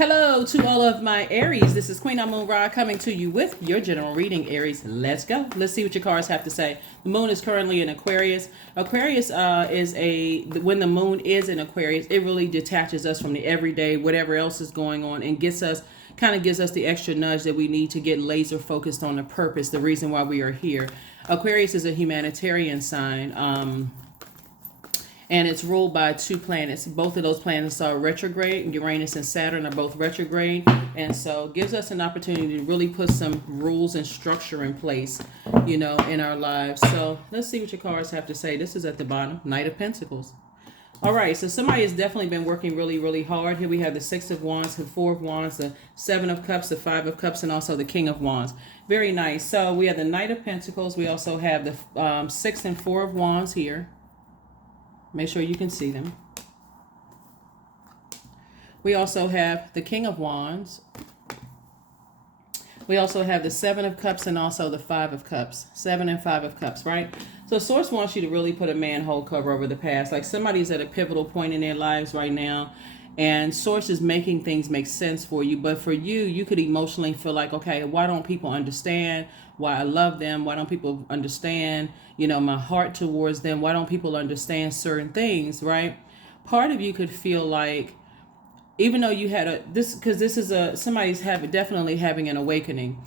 Hello to all of my Aries. This is Queen Amun Ra coming to you with your general reading, Aries. Let's go. Let's see what your cards have to say. The moon is currently in Aquarius. Aquarius when the moon is in Aquarius, it really detaches us from the everyday, whatever else is going on, and gives us the extra nudge that we need to get laser focused on the purpose, the reason why we are here. Aquarius is a humanitarian sign. And it's ruled by two planets. Both of those planets are retrograde. Uranus and Saturn are both retrograde. And so it gives us an opportunity to really put some rules and structure in place, in our lives. So let's see what your cards have to say. This is at the bottom, Knight of Pentacles. All right, so somebody has definitely been working really, really hard. Here we have the Six of Wands, the Four of Wands, the Seven of Cups, the Five of Cups, and also the King of Wands. Very nice. So we have the Knight of Pentacles. We also have the Six and Four of Wands here. Make sure you can see them. We also have the King of Wands. We also have the Seven of Cups and also the Five of Cups. Seven and Five of Cups, right? So Source wants you to really put a manhole cover over the past. Like somebody's at a pivotal point in their lives right now, and Source is making things make sense for you. But for you, you could emotionally feel like, okay, why don't people understand why I love them? Why don't people understand, my heart towards them? Why don't people understand certain things, right? Part of you could feel like, even though you had somebody's definitely having an awakening.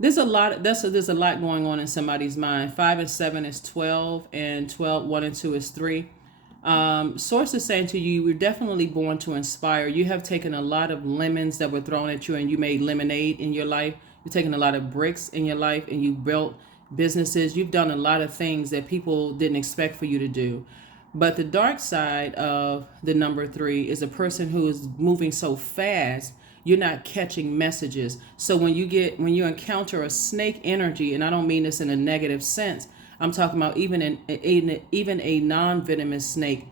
There's a lot going on in somebody's mind. 5 and 7 is 12, and 12, 1 and 2 is 3. Source is saying to you, you're definitely born to inspire. You have taken a lot of lemons that were thrown at you and you made lemonade in your life. You've taken a lot of bricks in your life and you built businesses. You've done a lot of things that people didn't expect for you to do. But the dark side of the number 3 is a person who is moving so fast, you're not catching messages. So when you encounter a snake energy, and I don't mean this in a negative sense, I'm talking about even a non-venomous snake,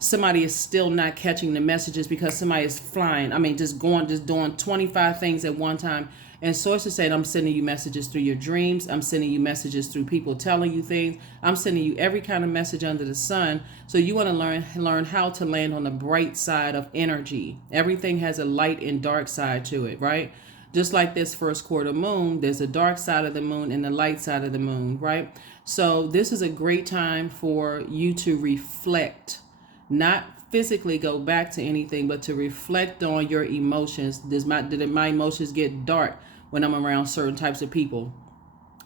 somebody is still not catching the messages because somebody is flying. I mean, just doing 25 things at one time. And Source is saying, I'm sending you messages through your dreams. I'm sending you messages through people telling you things. I'm sending you every kind of message under the sun. So you want to learn how to land on the bright side of energy. Everything has a light and dark side to it, right? Just like this first quarter moon, there's a dark side of the moon and the light side of the moon, right? So this is a great time for you to reflect, not physically go back to anything, but to reflect on your emotions. Did my emotions get dark when I'm around certain types of people?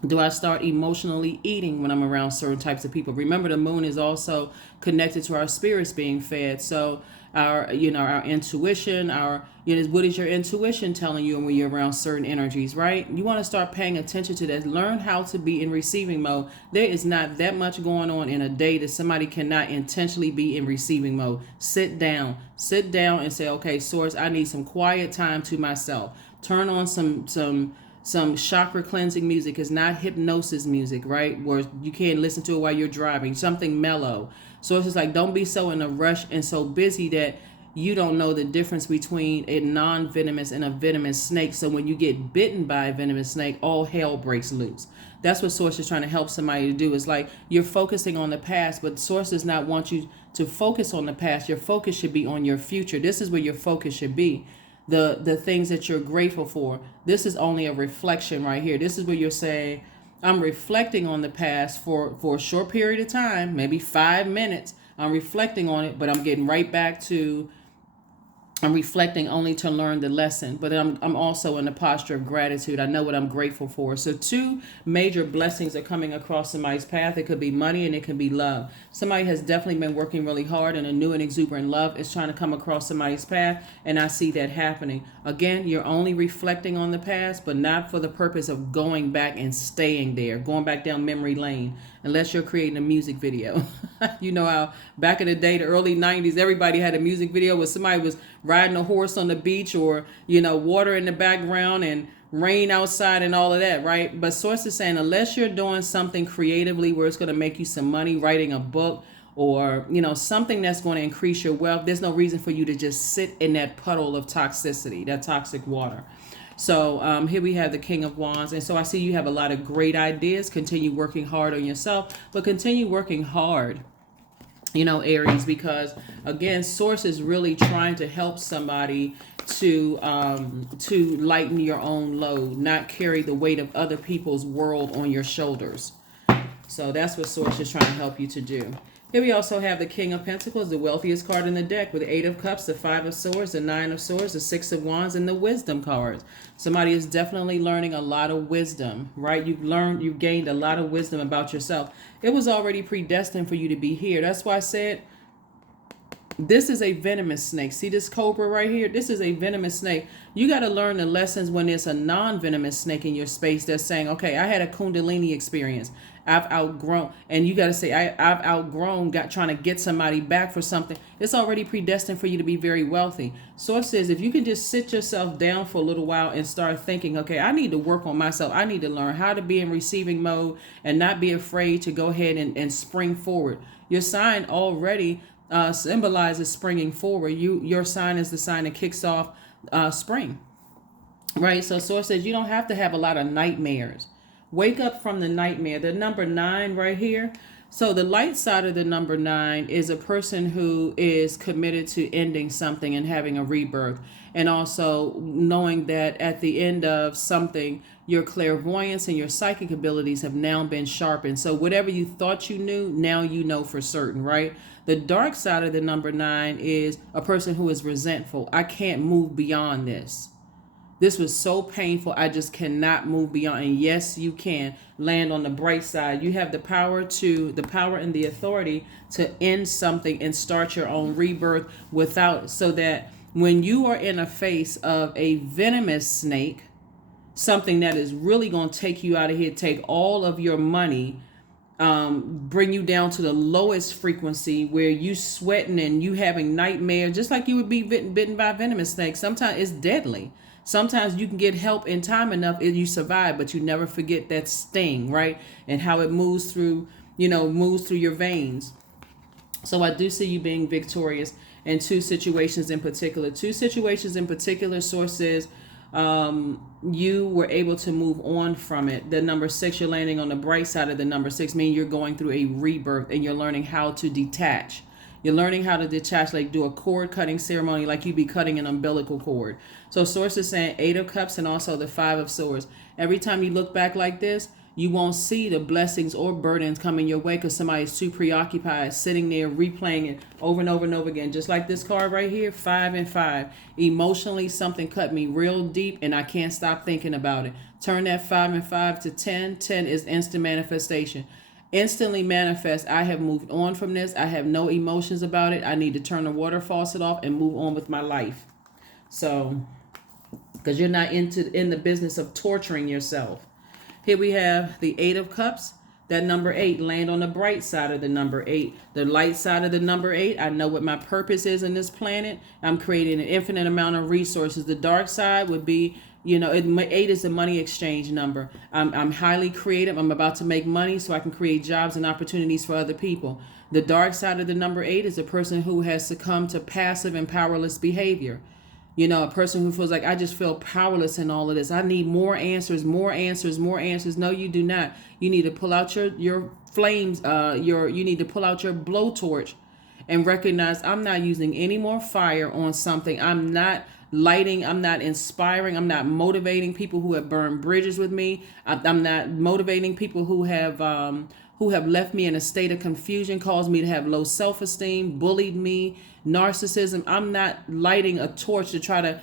Do I start emotionally eating when I'm around certain types of people? Remember, the moon is also connected to our spirits being fed. So our intuition, what is your intuition telling you when you're around certain energies, right? You want to start paying attention to that. Learn how to be in receiving mode. There is not that much going on in a day that somebody cannot intentionally be in receiving mode. Sit down and say, okay, Source, I need some quiet time to myself. Turn on some chakra cleansing music. Is not hypnosis music, right? Where you can't listen to it while you're driving. Something mellow. So it's just like, don't be so in a rush and so busy that you don't know the difference between a non-venomous and a venomous snake. So when you get bitten by a venomous snake, all hell breaks loose. That's what Source is trying to help somebody to do. Is like, you're focusing on the past, but Source does not want you to focus on the past. Your focus should be on your future. This is where your focus should be. The things that you're grateful for. This is only a reflection right here. This is where you're saying, I'm reflecting on the past for a short period of time, maybe 5 minutes. I'm reflecting on it, but I'm getting right back to, I'm reflecting only to learn the lesson, but I'm also in a posture of gratitude. I know what I'm grateful for. So 2 major blessings are coming across somebody's path. It could be money and it can be love. Somebody has definitely been working really hard, and a new and exuberant love is trying to come across somebody's path, and I see that happening. Again, you're only reflecting on the past, but not for the purpose of going back and staying there, going back down memory lane, unless you're creating a music video. You know how back in the day, the early 90s, everybody had a music video where somebody was riding a horse on the beach, or, water in the background and rain outside and all of that, right? But Source is saying, unless you're doing something creatively where it's going to make you some money, writing a book, or, something that's going to increase your wealth, there's no reason for you to just sit in that puddle of toxicity, that toxic water. So here we have the King of Wands. And so I see you have a lot of great ideas. Continue working hard on yourself, but continue working hard, Aries, because again, Source is really trying to help somebody to lighten your own load, not carry the weight of other people's world on your shoulders. So that's what Source is trying to help you to do. Here we also have the King of Pentacles, the wealthiest card in the deck, with the Eight of Cups, the Five of Swords, the Nine of Swords, the Six of Wands, and the Wisdom cards. Somebody is definitely learning a lot of wisdom, right? You've gained a lot of wisdom about yourself. It was already predestined for you to be here. That's why I said this is a venomous snake. See this cobra right here? This is a venomous snake. You got to learn the lessons when there's a non-venomous snake in your space that's saying, okay, I had a Kundalini experience. I've outgrown, and you got to say, I've outgrown trying to get somebody back for something. It's already predestined for you to be very wealthy. Source says, if you can just sit yourself down for a little while and start thinking, okay, I need to work on myself. I need to learn how to be in receiving mode and not be afraid to go ahead and spring forward. Your sign already symbolizes springing forward. Your sign is the sign that kicks off spring, right? So Source says you don't have to have a lot of nightmares. Wake up from the nightmare. The number 9 right here. So the light side of the number 9 is a person who is committed to ending something and having a rebirth, and also knowing that at the end of something, your clairvoyance and your psychic abilities have now been sharpened. So whatever you thought you knew, now you know for certain, right? The dark side of the number 9 is a person who is resentful. I can't move beyond this. This was so painful. I just cannot move beyond. And yes, you can land on the bright side. You have the power and the authority to end something and start your own rebirth so that when you are in a face of a venomous snake, something that is really going to take you out of here, take all of your money, bring you down to the lowest frequency where you sweating and you having nightmares, just like you would be bitten by a venomous snake. Sometimes it's deadly. Sometimes you can get help in time enough and you survive, but you never forget that sting, right? And how it moves through your veins. So I do see you being victorious in two situations in particular. Sources, you were able to move on from it. The number 6, you're landing on the bright side of the number 6, meaning you're going through a rebirth and you're learning how to detach. You're learning how to detach, like do a cord cutting ceremony, like you'd be cutting an umbilical cord. So Source is saying 8 of Cups and also the 5 of Swords. Every time you look back like this, you won't see the blessings or burdens coming your way because somebody's too preoccupied sitting there replaying it over and over and over again. Just like this card right here, 5 and 5. Emotionally, something cut me real deep and I can't stop thinking about it. Turn that 5 and 5 to 10. 10 is instant manifestation. Instantly manifest. I have moved on from this. I have no emotions about it. I need to turn the water faucet off and move on with my life. So, because you're not in the business of torturing yourself. Here we have the 8 of Cups. That number 8, land on the bright side of the number 8. The light side of the number 8, I know what my purpose is in this planet. I'm creating an infinite amount of resources. The dark side would be, 8 is the money exchange number. I'm highly creative. I'm about to make money so I can create jobs and opportunities for other people. The dark side of the number 8 is a person who has succumbed to passive and powerless behavior. A person who feels like, I just feel powerless in all of this. I need more answers. No, you do not. You need to pull out your flames. You need to pull out your blowtorch and recognize I'm not using any more fire on something. I'm not lighting. I'm not inspiring. I'm not motivating people who have burned bridges with me. I'm not motivating people who have left me in a state of confusion, caused me to have low self-esteem, bullied me, narcissism. I'm not lighting a torch to try to,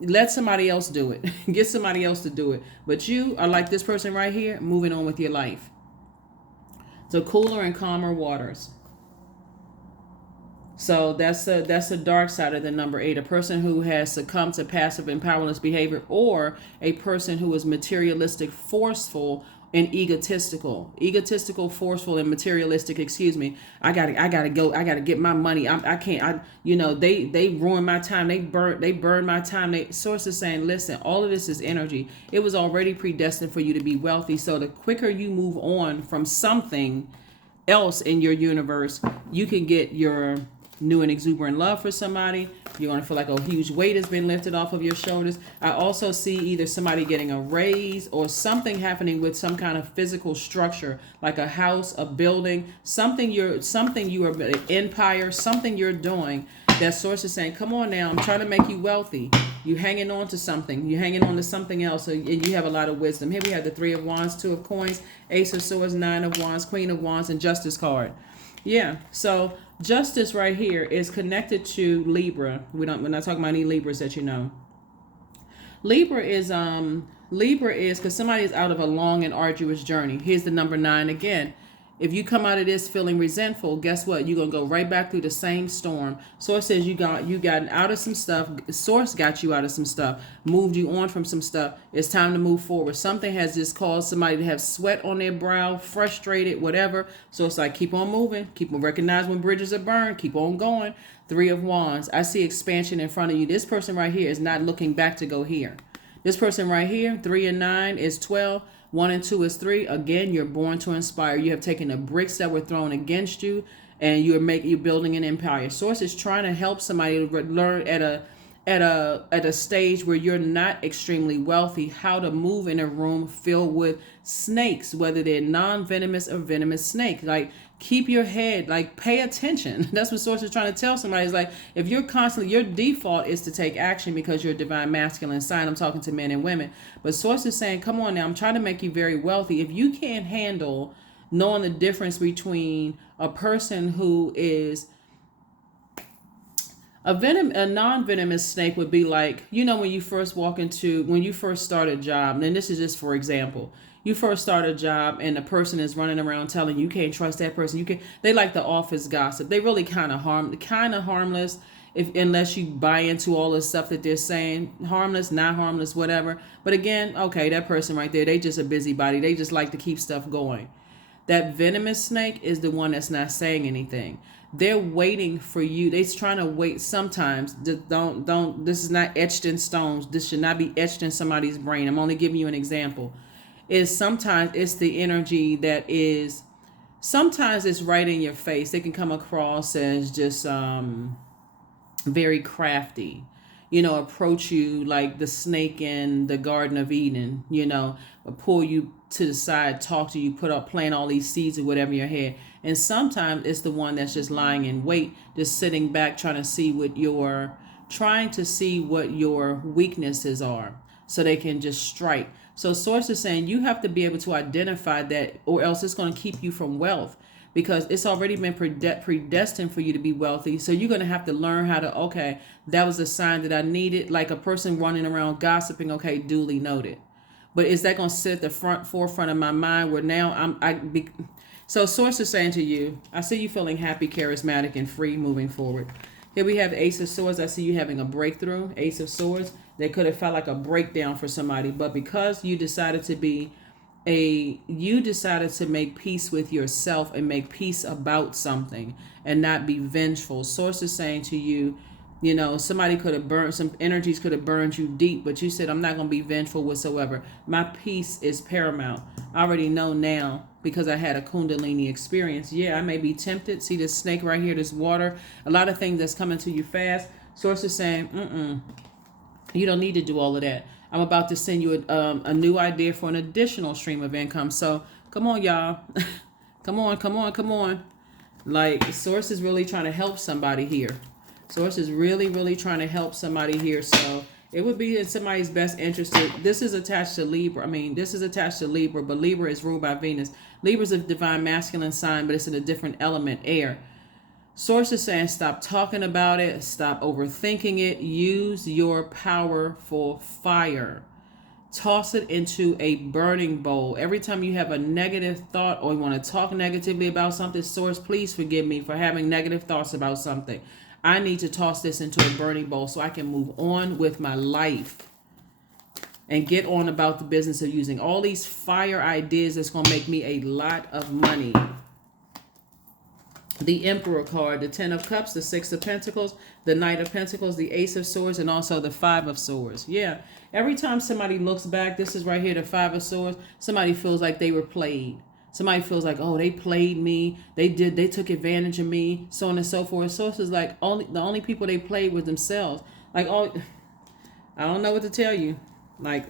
let somebody else do it. Get somebody else to do it. But you are like this person right here, moving on with your life. So cooler and calmer waters. So that's the dark side of the number 8, a person who has succumbed to passive and powerless behavior, or a person who is materialistic, forceful, and egotistical, forceful, and materialistic. I gotta go. I gotta get my money. I can't. They ruin my time. They burn my time. Source is saying, listen, all of this is energy. It was already predestined for you to be wealthy. So the quicker you move on from something else in your universe, you can get your new and exuberant love for somebody. You're going to feel like a huge weight has been lifted off of your shoulders. I also see either somebody getting a raise or something happening with some kind of physical structure, like a house, a building, something you are an empire, something you're doing. That source is saying, come on now, I'm trying to make you wealthy. You hanging on to something. You're hanging on to something else. And you have a lot of wisdom. Here we have the 3 of Wands, 2 of Coins, Ace of Swords, 9 of Wands, Queen of Wands, and Justice card. Yeah, so Justice right here is connected to Libra. We're not talking about any Libras that you know. Libra is because somebody is out of a long and arduous journey. Here's the number 9 again. If you come out of this feeling resentful, guess what? You're going to go right back through the same storm. Source says you gotten out of some stuff. Source got you out of some stuff, moved you on from some stuff. It's time to move forward. Something has just caused somebody to have sweat on their brow, frustrated, whatever. So it's like, keep on moving. Keep on recognize when bridges are burned. Keep on going. 3 of Wands. I see expansion in front of you. This person right here is not looking back to go here. This person right here, 3 and 9 is 12. 1 and 2 is 3. Again, you're born to inspire. You have taken the bricks that were thrown against you, and you're building an empire. Source is trying to help somebody learn at a stage where you're not extremely wealthy how to move in a room filled with snakes, whether they're non-venomous or venomous snakes. Like, keep your head, like, pay attention. That's what Source is trying to tell somebody. Is like, if you're constantly, your default is to take action because you're a divine masculine sign. I'm talking to men and women. But Source is saying, come on now, I'm trying to make you very wealthy. If you can't handle knowing the difference between a person who is a non-venomous snake would be like, when you first start a job, and this is just for example, you first start a job and the person is running around telling you can't trust that person. They like the office gossip. They really kind of harmless unless you buy into all the stuff that they're saying. Harmless, not harmless, whatever. But again, okay, that person right there, they just a busybody. They just like to keep stuff going. That venomous snake is the one that's not saying anything. They're waiting for you. They're trying to wait. Sometimes don't. This is not etched in stones. This should not be etched in somebody's brain. I'm only giving you an example. Sometimes it's the energy that is. Sometimes it's right in your face. They can come across as just very crafty. Approach you like the snake in the Garden of Eden. Pull you to the side, talk to you, plant all these seeds or whatever in your head. And sometimes it's the one that's just lying in wait, just sitting back, trying to see what your weaknesses are, so they can just strike. So Source is saying you have to be able to identify that, or else it's going to keep you from wealth, because it's already been predestined for you to be wealthy. So you're going to have to learn how to, okay, that was a sign that I needed. Like a person running around gossiping, okay, duly noted. But is that going to sit at the forefront of my mind where now so Source is saying to you, I see you feeling happy, charismatic, and free moving forward. Here we have the Ace of Swords. I see you having a breakthrough. Ace of Swords. That could have felt like a breakdown for somebody, but because you decided to make peace with yourself and make peace about something and not be vengeful. Source is saying to you, somebody could have burned, some energies could have burned you deep, but you said, I'm not going to be vengeful whatsoever. My peace is paramount. I already know now because I had a Kundalini experience. Yeah, I may be tempted. See this snake right here, this water, a lot of things that's coming to you fast. Source is saying, you don't need to do all of that. I'm about to send you a new idea for an additional stream of income. So come on, y'all. come on. Like, Source is really trying to help somebody here. Source is really, really trying to help somebody here. So it would be in somebody's best interest. This is attached to Libra. But Libra is ruled by Venus. Libra is a divine masculine sign, but it's in a different element, air. Source is saying stop talking about it, stop overthinking it, use your powerful fire. Toss it into a burning bowl. Every time you have a negative thought or you want to talk negatively about something, Source, please forgive me for having negative thoughts about something. I need to toss this into a burning bowl so I can move on with my life and get on about the business of using all these fire ideas that's going to make me a lot of money. The Emperor card, the 10 of Cups, the 6 of Pentacles, the Knight of Pentacles, the Ace of Swords, and also the 5 of Swords. Yeah, every time somebody looks back, this is right here, the 5 of Swords, somebody feels like they were played. Somebody feels like, oh, they played me, they took advantage of me, so on and so forth. Sources like the only people they played with themselves. Like, oh, I don't know what to tell you. Like,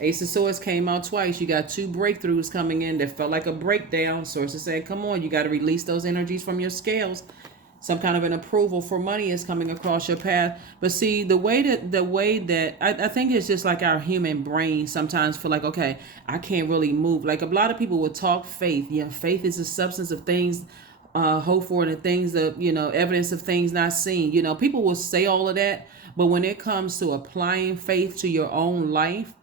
Ace of Swords came out twice. You got two breakthroughs coming in that felt like a breakdown. Sources said, come on, you got to release those energies from your scales. Some kind of an approval for money is coming across your path. But see, the way that I think it's just like our human brain sometimes feel like, okay, I can't really move. Like a lot of people will talk faith. Yeah, faith is the substance of things hope for, and the things that, evidence of things not seen. People will say all of that, but when it comes to applying faith to your own life,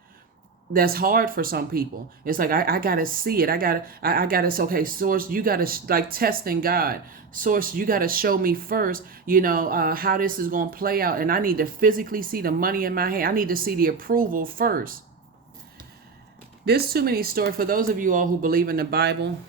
that's hard for some people. It's like, I gotta see it. I gotta, okay, source, you gotta, like testing God. Source, you gotta show me first, how this is gonna play out. And I need to physically see the money in my hand. I need to see the approval first. There's too many stories, for those of you all who believe in the Bible,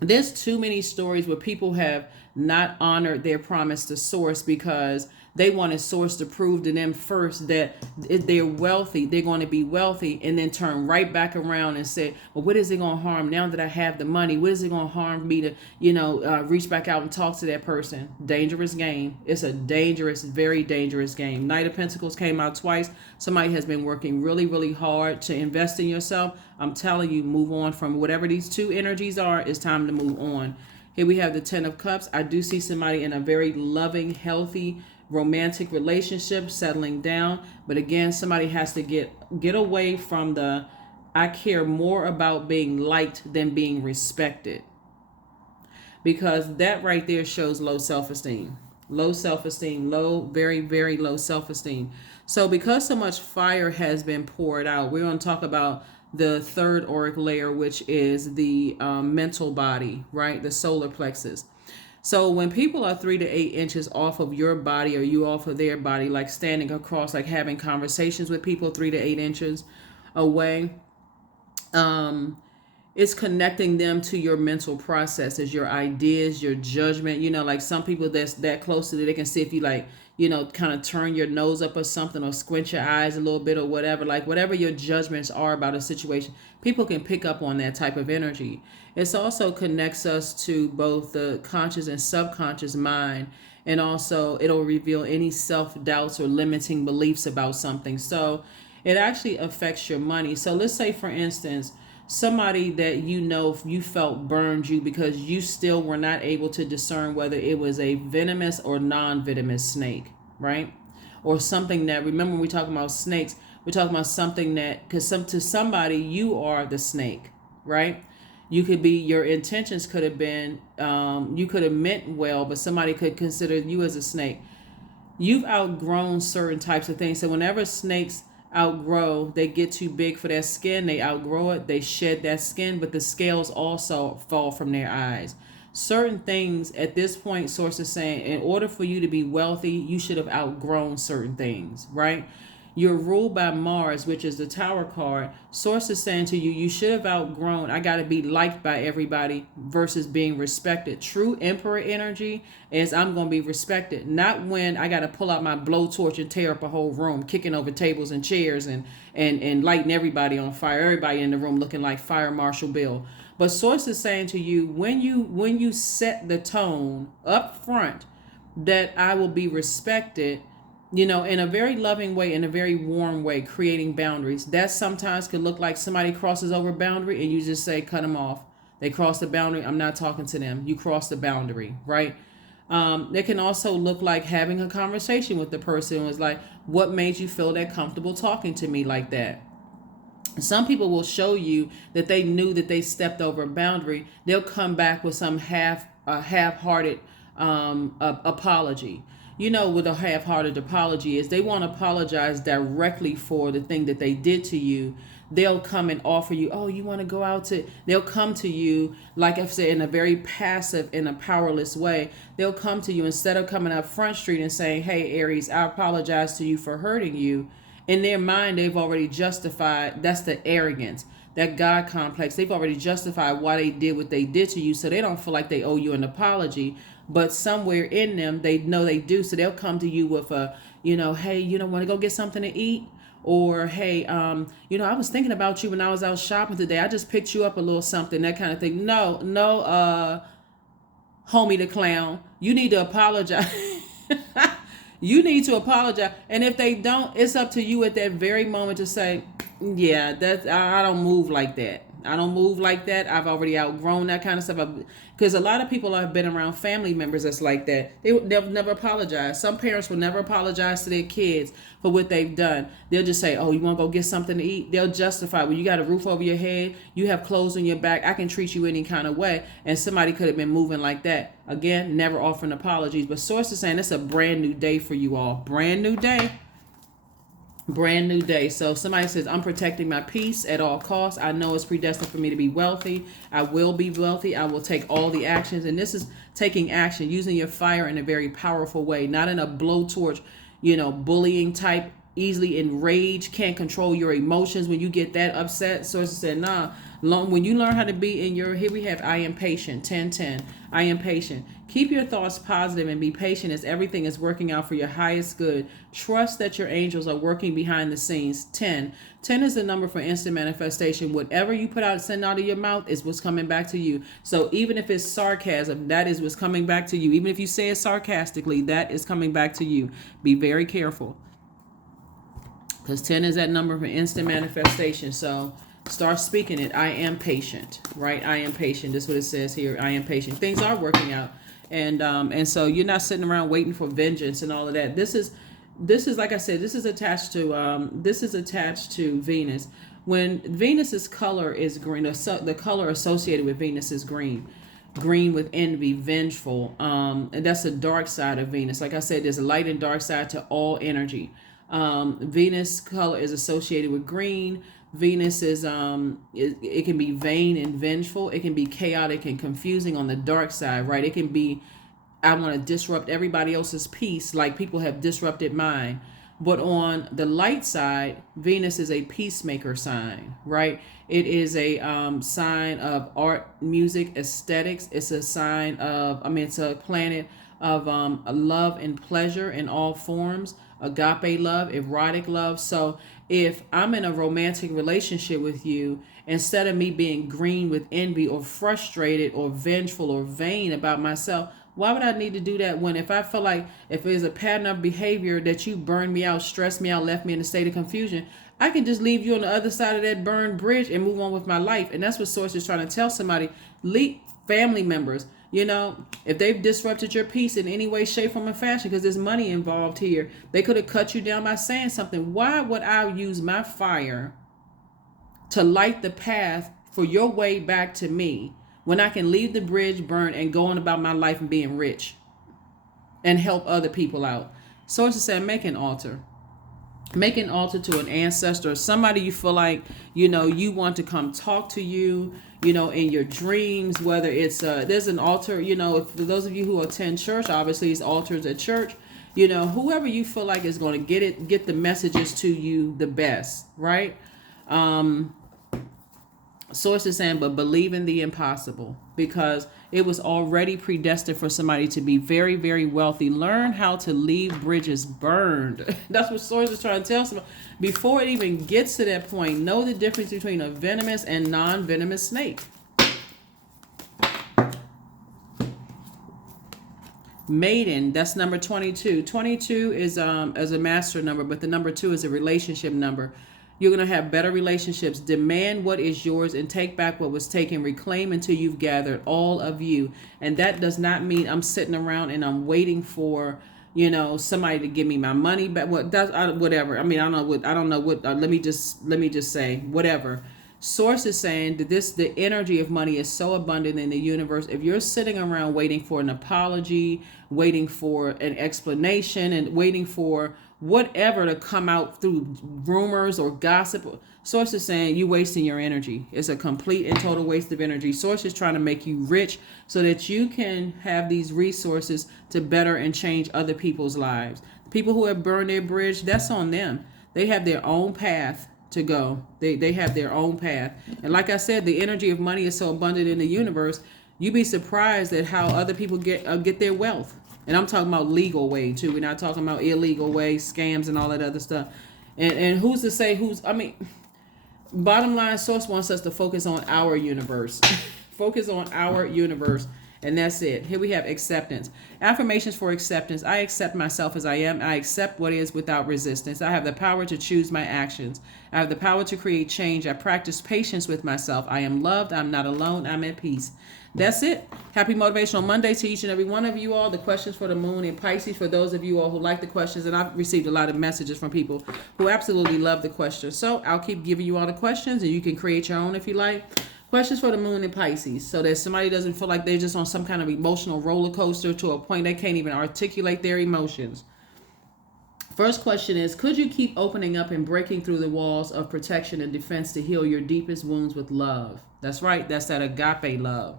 there's too many stories where people have not honored their promise to source because they wanted source to prove to them first that if they're wealthy, they're going to be wealthy, and then turn right back around and say, well, what is it going to harm now that I have the money? What is it going to harm me to, reach back out and talk to that person? Dangerous game. It's a dangerous, very dangerous game. Knight of Pentacles came out twice. Somebody has been working really, really hard to invest in yourself. I'm telling you, move on from whatever these two energies are. It's time to move on. Here we have the Ten of Cups. I do see somebody in a very loving, healthy, romantic relationship, settling down. But again, somebody has to get away from the, I care more about being liked than being respected. Because that right there shows low self-esteem. Low self-esteem, very, very low self-esteem. So because so much fire has been poured out, we're going to talk about the third auric layer, which is the mental body, right? The solar plexus. So when people are 3 to 8 inches off of your body, or you off of their body, like standing across, like having conversations with people 3 to 8 inches away, it's connecting them to your mental processes, your ideas, your judgment. Like some people that's that close to it, they can see if you like, kind of turn your nose up or something, or squint your eyes a little bit or whatever, like whatever your judgments are about a situation, people can pick up on that type of energy. It also connects us to both the conscious and subconscious mind. And also it'll reveal any self-doubts or limiting beliefs about something. So it actually affects your money. So let's say, for instance, somebody that you felt burned you because you still were not able to discern whether it was a venomous or non-venomous snake, right? Or something that, remember when we talk about snakes, we're talking about something that, because to somebody you are the snake, right? You could be, your intentions could have been, you could have meant well, but somebody could consider you as a snake. You've outgrown certain types of things. So whenever snakes outgrow, they get too big for their skin, they outgrow it, they shed that skin, but the scales also fall from their eyes. Certain things at this point, source is saying, in order for you to be wealthy, you should have outgrown certain things, right? You're ruled by Mars, which is the Tower card. Source is saying to you, you should have outgrown, I got to be liked by everybody versus being respected. True Emperor energy is, I'm going to be respected. Not when I got to pull out my blowtorch and tear up a whole room, kicking over tables and chairs and lighting everybody on fire. Everybody in the room looking like Fire Marshal Bill. But Source is saying to you, when you set the tone up front that I will be respected, in a very loving way, in a very warm way, creating boundaries. That sometimes could look like somebody crosses over a boundary and you just say, cut them off. They cross the boundary. I'm not talking to them. You cross the boundary, right? It can also look like having a conversation with the person who is like, what made you feel that comfortable talking to me like that? Some people will show you that they knew that they stepped over a boundary. They'll come back with some half-hearted apology. What a half-hearted apology is. They won't apologize directly for the thing that they did to you. They'll come and offer you, oh, you want to go out to, they'll come to you, like I said, in a very passive, in a powerless way. They'll come to you instead of coming up Front Street and saying, hey, Aries, I apologize to you for hurting you. In their mind, they've already justified, that's the arrogance, that God complex. They've already justified why they did what they did to you, so they don't feel like they owe you an apology. But somewhere in them, they know they do. So they'll come to you with a, hey, you don't want to go get something to eat? or hey, I was thinking about you when I was out shopping today. I just picked you up a little something, that kind of thing. No, homie the clown, you need to apologize. You need to apologize. And if they don't, it's up to you at that very moment to say, yeah, I don't move like that. I don't move like that. I've already outgrown that kind of stuff. Because a lot of people have been around family members that's like that. They'll never apologize. Some parents will never apologize to their kids for what they've done. They'll just say, oh, you want to go get something to eat? They'll justify, well, you got a roof over your head, you have clothes on your back, I can treat you any kind of way. And somebody could have been moving like that. Again, never offering apologies. But Source is saying it's a brand new day for you all. Brand new day. Brand new day. So somebody says, I'm protecting my peace at all costs. I know it's predestined for me to be wealthy. I will be wealthy. I will take all the actions. And this is taking action, using your fire in a very powerful way, not in a blowtorch, bullying type, easily enraged, can't control your emotions when you get that upset. Sources said, nah, when you learn how to be in your, here we have, I am patient, 10:10. I am patient. Keep your thoughts positive and be patient as everything is working out for your highest good. Trust that your angels are working behind the scenes. 10. 10 is the number for instant manifestation. Whatever you put out, send out of your mouth is what's coming back to you. So even if it's sarcasm, that is what's coming back to you. Even if you say it sarcastically, that is coming back to you. Be very careful. Because 10 is that number for instant manifestation. So start speaking it. I am patient, right? I am patient. That's what it says here. I am patient. Things are working out. And so you're not sitting around waiting for vengeance and all of that. This is like I said, this is attached to Venus. When Venus's color is green, the color associated with Venus is green with envy, vengeful. And that's the dark side of Venus. Like I said, there's a light and dark side to all energy. Venus color is associated with green. Venus is it can be vain and vengeful. It can be chaotic and confusing on the dark side, right? It can be, I want to disrupt everybody else's peace like people have disrupted mine. But on the light side, Venus is a peacemaker sign, right? It is a sign of art, music, aesthetics. It's a sign of, it's a planet of love and pleasure in all forms, agape love, erotic love. So if I'm in a romantic relationship with you, instead of me being green with envy or frustrated or vengeful or vain about myself, why would I need to do that when if I feel like if there's a pattern of behavior that you burned me out, stressed me out, left me in a state of confusion, I can just leave you on the other side of that burned bridge and move on with my life. And that's what Source is trying to tell somebody. Family members, if they've disrupted your peace in any way, shape, form, or fashion, because there's money involved here, they could have cut you down by saying something. Why would I use my fire to light the path for your way back to me when I can leave the bridge burned and go on about my life and being rich and help other people out? Sources said, make an altar. Make an altar to an ancestor or somebody you feel like, you want to come talk to you, in your dreams, whether it's, there's an altar, for those of you who attend church, obviously it's altars at church, whoever you feel like is going to get the messages to you the best, right? Source is saying, but believe in the impossible, because it was already predestined for somebody to be very, very wealthy. Learn how to leave bridges burned. That's what Source is trying to tell somebody. Before it even gets to that point, know the difference between a venomous and non-venomous snake. Maiden, that's number 22. 22 is as a master number, but the number 2 is a relationship number. You're going to have better relationships. Demand what is yours and take back what was taken. Reclaim until you've gathered all of you. And that does not mean I'm sitting around and I'm waiting for, somebody to give me my money back. Whatever. I don't know what. Let me just say whatever. Source is saying that the energy of money is so abundant in the universe. If you're sitting around waiting for an apology, waiting for an explanation, and waiting for whatever to come out through rumors or gossip, Source is saying you wasting your energy. It's a complete and total waste of energy. Source is trying to make you rich so that you can have these resources to better and change other people's lives. People who have burned their bridge, that's on them. They have their own path to go. They have their own path. And like I said, the energy of money is so abundant in the universe, you'd be surprised at how other people get their wealth. And I'm talking about legal way too. We're not talking about illegal way, scams and all that other stuff. And who's to say I mean, bottom line, source wants us to focus on our universe. Focus on our universe. And that's it. Here we have acceptance. Affirmations for acceptance. I accept myself as I am. I accept what is without resistance. I have the power to choose my actions. I have the power to create change. I practice patience with myself. I am loved. I'm not alone. I'm at peace. That's it. Happy Motivational Monday to each and every one of you all. The questions for the moon in Pisces, for those of you all who like the questions, and I've received a lot of messages from people who absolutely love the questions. So I'll keep giving you all the questions, and you can create your own if you like. Questions for the moon in Pisces, so that somebody doesn't feel like they're just on some kind of emotional roller coaster to a point they can't even articulate their emotions. First question is, could you keep opening up and breaking through the walls of protection and defense to heal your deepest wounds with love? That's right. That's that agape love.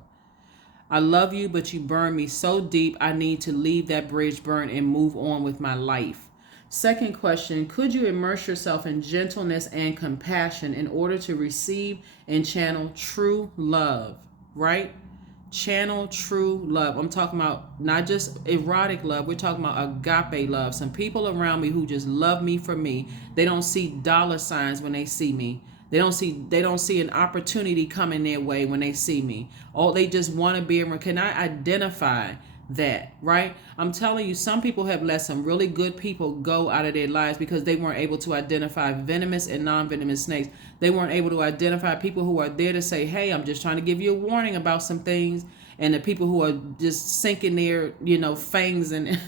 I love you, but you burn me so deep, I need to leave that bridge burn and move on with my life. Second question, could you immerse yourself in gentleness and compassion in order to receive and channel true love, right? Channel true love. I'm talking about not just erotic love. We're talking about agape love. Some people around me who just love me for me. They don't see dollar signs when they see me. They don't see an opportunity coming their way when they see me. Oh, they just want to be around. Can I identify that, right? I'm telling you, some people have let some really good people go out of their lives because they weren't able to identify venomous and non-venomous snakes. They weren't able to identify people who are there to say, hey, I'm just trying to give you a warning about some things. And the people who are just sinking their, fangs in.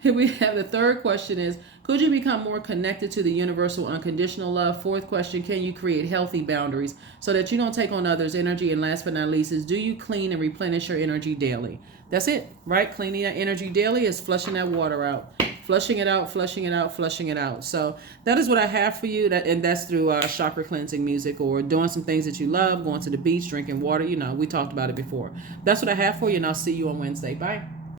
Here we have the third question is, could you become more connected to the universal unconditional love? Fourth question, can you create healthy boundaries so that you don't take on others' energy? And last but not least is, do you clean and replenish your energy daily? That's it, right? Cleaning that energy daily is flushing that water out. Flushing it out, flushing it out, flushing it out. So that is what I have for you. And that's through chakra cleansing music or doing some things that you love, going to the beach, drinking water. We talked about it before. That's what I have for you, and I'll see you on Wednesday. Bye.